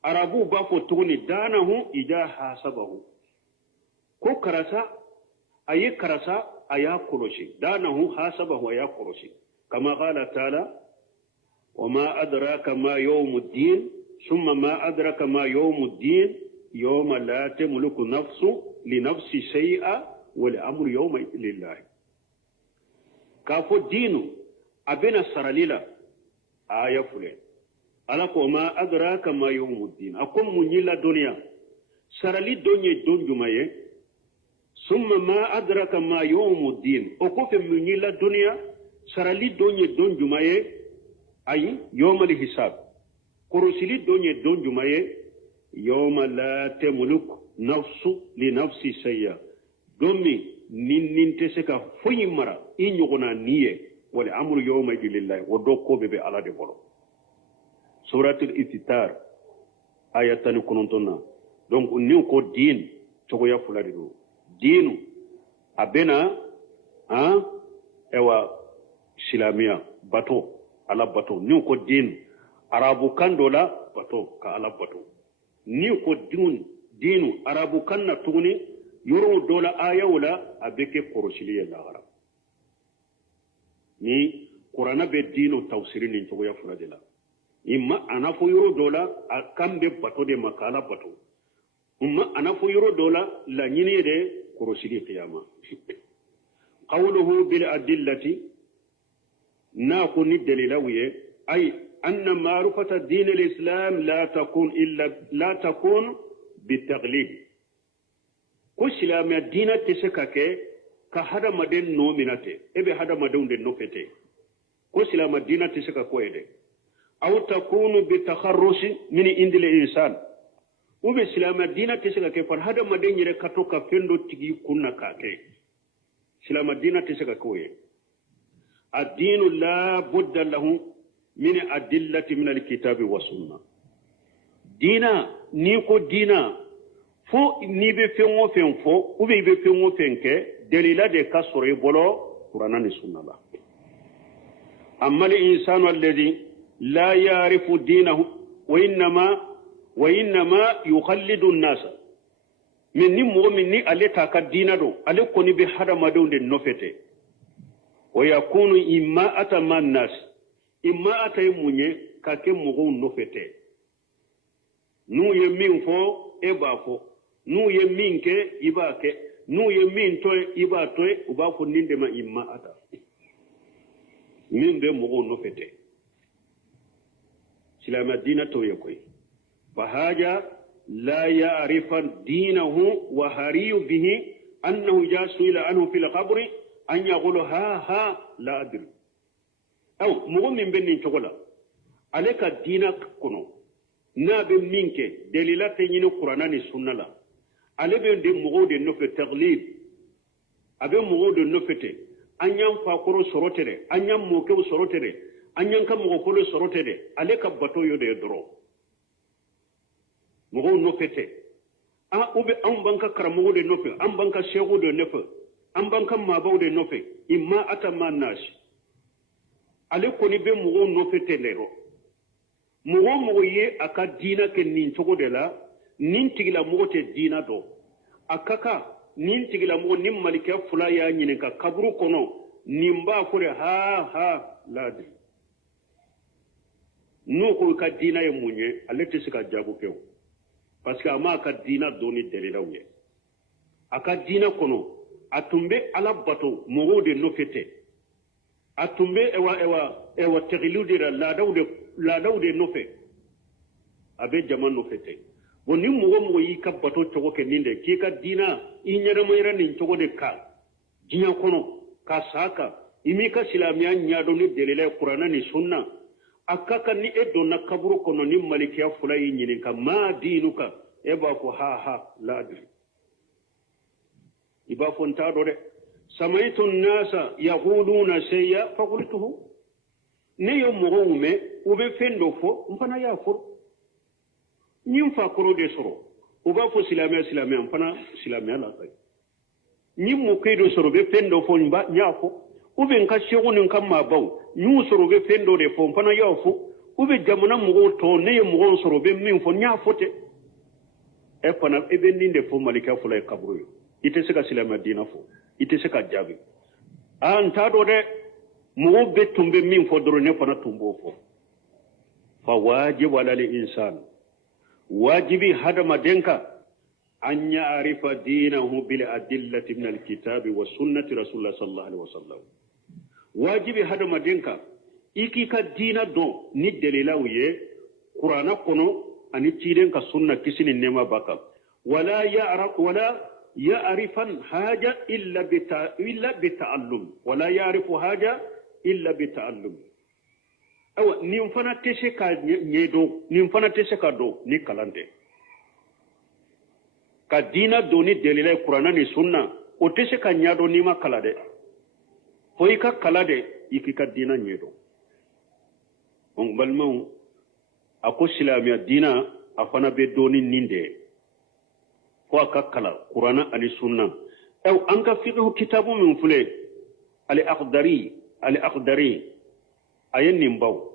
أرابو بافو تغني دانه إذا حاسبه كو كرسا أي كرسا أيا كروشي دانه حاسبه أيا كروشي كما قال تعالى وما أدراك ما يوم الدين ثم ما أدرك ما يوم الدين يوم لا تملك نفس لنفس شيئا والأمر يوم لله كافو الدين أبنا سراليلا آية فلان ألاك وما أدراك ما يوم الدين أقوم من يلا دنيا سرالي دنيا دون جمعي ثم ما أدراك ما يوم الدين أقوم من يلا دنيا سرالي دنيا دون جمعي أي يوم الحساب korosili donye don jumaye yawma la tamluk nafsu li nafsi sayya domi nin teseka foyi mara inyogona niye wal amru yawma lillahi wodoko bebe ala de bolo suratul ititar ayatan kunontona donc ni ko din togo ya fuladi do dinu abena ewa silamiya bato ala bato ni ko din arabu kandola bato ka ala bato ni ko dinu arabu kanna tuguni yoro dola aya wala abeke korosili ya lagara ni qur'ana be dino tawsiri ni to ya fura de la imma anafo yoro dola akambe bato de makala bato umma anafo yoro dola la nyini de korosili qiyama qawluhu bil adillati na kuni dalilawiye ay anna ma'rifata din al-islam la takun bitaqlid ko silama dina tesekake ka hada maden no minate ebe hada madunde no fete ko silama dina teseka ko ede aw takunu bitakharrus min indil insan ube silama dina tesekake par hada maden yere kato ka fendo tigi kunna kake silama dina teseka ko ede الدين لا بد له من أدلة من الكتاب والسنة دينا نيكو دينا فو نيبي فينو فين فو وبيبي فينو فين كي دليلا دي كسوري بولو قرآن السنة لا أما الإنسان الذي لا يعرف دينه وإنما يخلد الناس من نمو مني ألي تاكا دينا دو ألي كوني بحدا مدون دي نوفتي ويكون إما أتى ما الناس إما أتى يموني كاكي مغون نوفتي نو يمين فو إبا فو نو يمين كي إبا كي نو يمين توي إبا توي وبا فو نندما إما أتى من بي مغون نوفتي سلام الدين توي كوي فهذا لا يعرف دينه وهري به أنه جاء سئل عنه في القبر أن يقول ها لا أدري أو مؤمن بني تقول عليك دينك كنو ناب منك دليلات ينو قرآن السنة لا على بين دم مغود النف التغليب أبي مغود النف تي أن ينفع كرو سروتره أن يموكو سروتره أن ينكم مغفول سروتره عليك بطو يدي درو مغود النف تي أبي أم بانك كرمغود النف أم بانك شيغود النف an bankan mabau de nofe imma atama nashi ale koni be mugo nofe telero mugo ye aka dina ke nin togo de la nin tigila mugo te dina do akaka nin tigila mugo nim malika fula ya nyine ka kaburu kono nimba fure ha ladi no ko ka dina ye munye ale te sika jabu kew parce que ama ka dina doni delila uye aka dina kono atumbe ala bato mogo de nofete atumbe ewa tegilude la dawde nofe abe jaman nofete woni mogo yi ka bato togo ke ninde ki ka dina inyara mayra nin togo de ka jinya kono ka saka imi ka silamiya nyado ni delele qur'ana ni sunna akaka ni edona kaburu kono ni malikiya fulay nyini ka ma dinuka eba ko ha la adri iba fonta do de samaytu an-nasa yaquluna shay'a faqultuhu ne yo mogume ube fendo fo mpana ya fo nyim fa koro de soro uba fo silamiya mpana silamiya la tay nyim mo kedo soro be fendo fo mba nya fo ube nka shego nin kam ma baw nyu soro be fendo de fo mpana ya fo ube jamana mogo to ne yo mogo soro be min fo nya fote e pana ebe ninde fo malika fo lay kabru ite seka silama dina fo ite seka jabi anta do de mo be tumbe min fo doro ne fana tumbo fo fa wajib ala lil insan wajibi hadama denka an ya'rifa dinahu bil adillati min al kitabi was sunnati rasulullah sallallahu alaihi wasallam wajibi hadama denka iki ka dina do ni delila wiye qur'ana kono ani tiden ka sunna kisini nema baka wala يعرفن حاجة إلا بتعلم ولا يعرف حاجة إلا بتعلم أو نيمفنا تشكا نيدو نيمفنا تشكا دو نيكالانده كدينا دوني دليل القرآن والسنة وتشكا نيادو نيما كالاده فويكا كالاده يكيكا دينا نيدو بالمو أكو سلامي دينا أفنا بدوني نينده وكا كلا قرآن على السنة أو أنك فيه كتاب من فلي الأقدري أين نمباو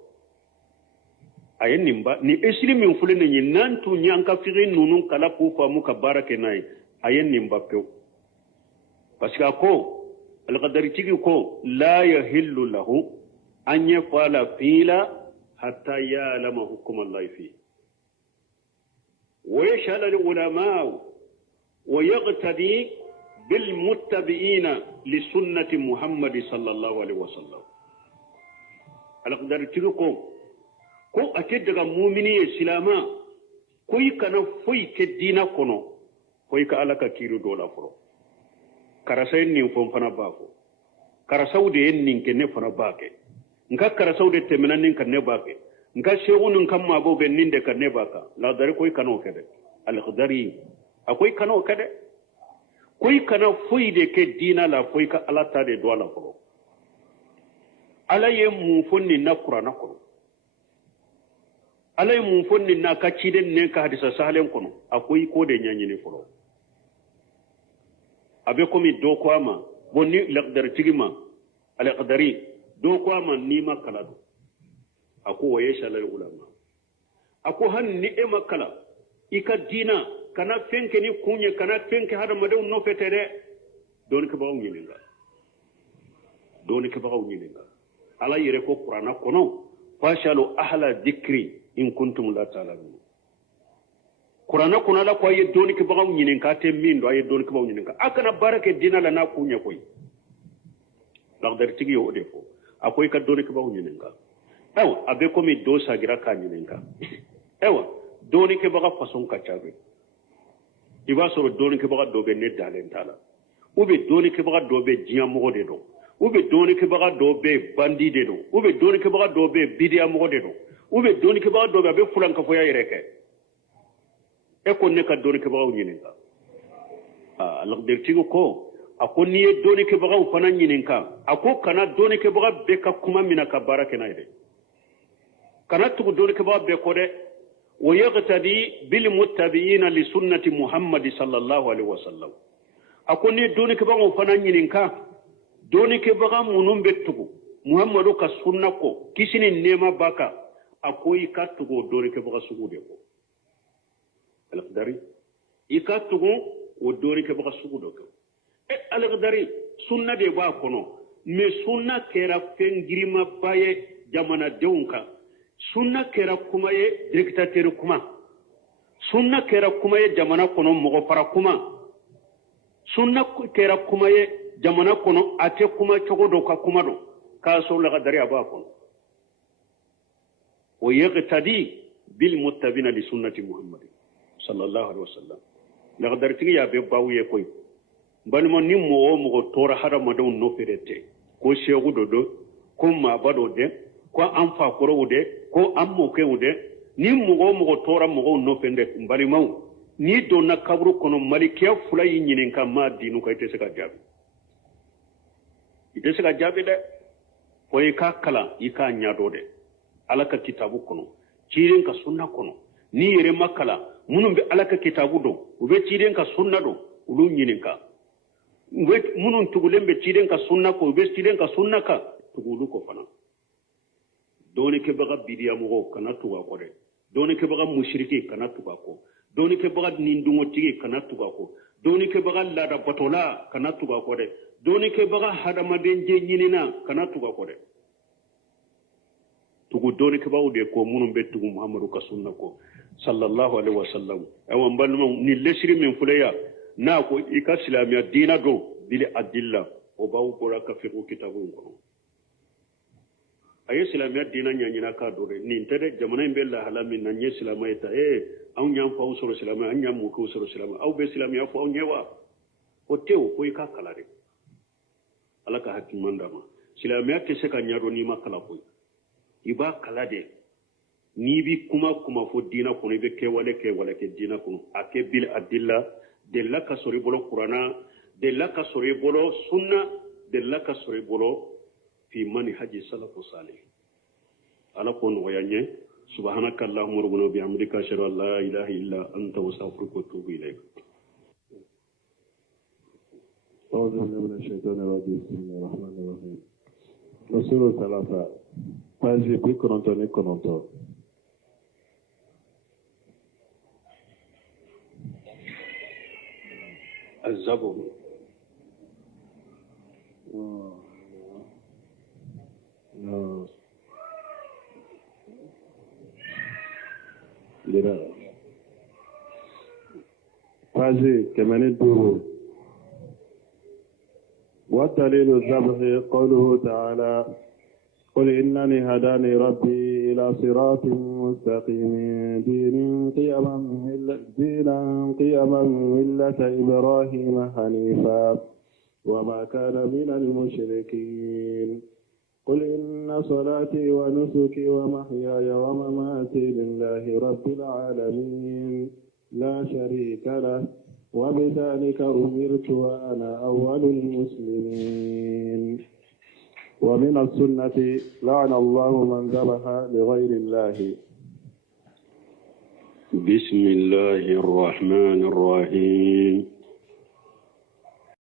ni esili min fule ne nyantu nyanka fire nunun kala ko fa muka barake nai ayen nimba pew parce que ako alqadari tigi ko la yahillu lahu an yafala fila hatta ya'lama hukm Allah fi wa yashhadu al-ulama wa yaqtadi bil muttabi'ina li sunnati Muhammad sallallahu alaihi wasallam alqadari tigi ko ake daga mu'mini islama koy kana foy ke dina kono koy ka alaka kiru dola furo karasay nin fon fana bako karasaw de nin ke ne fana bake nka karasaw de temena nin kan ne bake nka shegu nin kan mabo be nin de kan ne baka la dare koy kano kede al khadari akoy kano kede koy kana foy de ke dina la foy ka alata de dola furo ala ye mu fonni na qur'ana ko ala ye mu fonni na ka ciden ne ka hadisa sahalen kono akoy ko de nyanyi ni furo abe komi do ko ama bonni laqdar tigima al qadari do ko ama ni makala do ako waye shalal ulama ako han ni e makala ika dina kana fenke ni kunye kana fenke hada madaw no fetere don ko bawo nyilinga ala yere ko qur'ana kono fashalu ahla dhikri in kuntum la ta'lamun qur'ana kono la ko ye doni ke bagaw nyinin ka te min do ay doni ke baw nyinin ka akana barake dina la na kunya koy laqdar tigi yo defo akoy ka doni ke baw nyinin ka ewa abe ko mi do sagira ka nyinin ka ewa doni ke baga fason ka chabe iba soro doni ke baga do be ne dalen tala ube doni ke baga do be jiya mo de do ube doni ke baga do be bandi de do ube doni ke baga do be bidia mo de do ube doni ke baga do be fulan ka foya yereke e ko ne ka doni ke baga nyininka Allah der tigo ko ako ni doni ke baga fana nyininka ako kana doni ke baga be ka kuma mina ka barake na ide kana tugu doni ke baga be ko de wa yaqtadi bil muttabi'ina li sunnati Muhammad sallallahu alaihi wasallam ako ni doni ke baga fana nyininka doni ke baga munum betugo Muhammadu ka sunna ko kisini nema baka akoy ka tugo doni ke baga sugude ko al-qadari ikatugo o doni ke baga sugudo ko al-qadari sunna de ba kono me sunna kera fengirima baye jamana deunka sunna kera kuma ye dictateur kuma sunna kera kuma ye jamana kono mogo fara kuma sunna kera kuma ye jamana kono ate kuma cogodo ka kuma do ka so la qadari aba kono o yaqtadi bil muttabina li sunnati Muhammad sallallahu alaihi wasallam la qadari tigi ya be bawye koy balmo ni mo tora hada madaw no ferete ko shegu dodo ko ma bado de ko an fa koro de ko an mo ke de ni mo tora mo no fende mbalimaw ni do na kabru kono malikiya fulay nyinin ka ma dinu ko ite saka jabi de ko ka kala ika nyado de alaka kitabu kono ciren ka sunna kono ni yere makala munum be alaka kitabu do ube ciren ka sunna do ulu nyinin ka munun tugulembe ciren ka sunna ko ube ciren ka sunna ka tugulu ko fana doni ke baga bidiya mo kana tuga ko de doni ke baga mushriki kana tuga ko doni ke baga nindungo tigi kana tuga ko doni ke baga lada batola kana tuga ko de doni ke baga hadama denje nyinina kana tuga ko de tugu doni ke bawo de ko munum be tugu Muhammadu ka sunna ko sallallahu alaihi wasallam awan balmo ni lesiri min fulaya na ko ika islamiya dina do bil adilla o bawo ko ka fiqhu kitabu ko aye islamiya dina nyanyina ka do ni tede jamana mbella halamin na nye islamiya ta an nyam fa usoro islamiya an nyam ko usoro islamiya aw be islamiya fa on yewa o tew ko ika kala de alaka hakim mandama islamiya ke se ka nyaro ni makala ko iba kala de ni bi kuma fo dina ko ni be ke wala ke dina ko ake bil adilla de la ka sori bolo qur'ana de la ka sori bolo sunna de la ka sori bolo fi manhaji salafu salih ala ko no yanye subhanaka allahumma rabbana bihamdika ashhadu an la ilaha illa anta astaghfiruka wa atubu ilayk أعوذ بالله من الشيطان الرجيم بسم الله الرحمن الرحيم رسول ثلاثة page bi kononton ni kononton الزبور فازي كمان الدور. والدليل الذبح قوله تعالى قل إنني هداني ربي إلى صراط مستقيم دينا قيما ملة إبراهيم حنيفا وما كان من المشركين قل إن صلاتي ونسكي ومحياي ومماتي لله رب العالمين لا شريك له وبذلك أمرت وأنا أول المسلمين. ومن السنة لعن الله من ذبح لغير الله. بسم الله الرحمن الرحيم.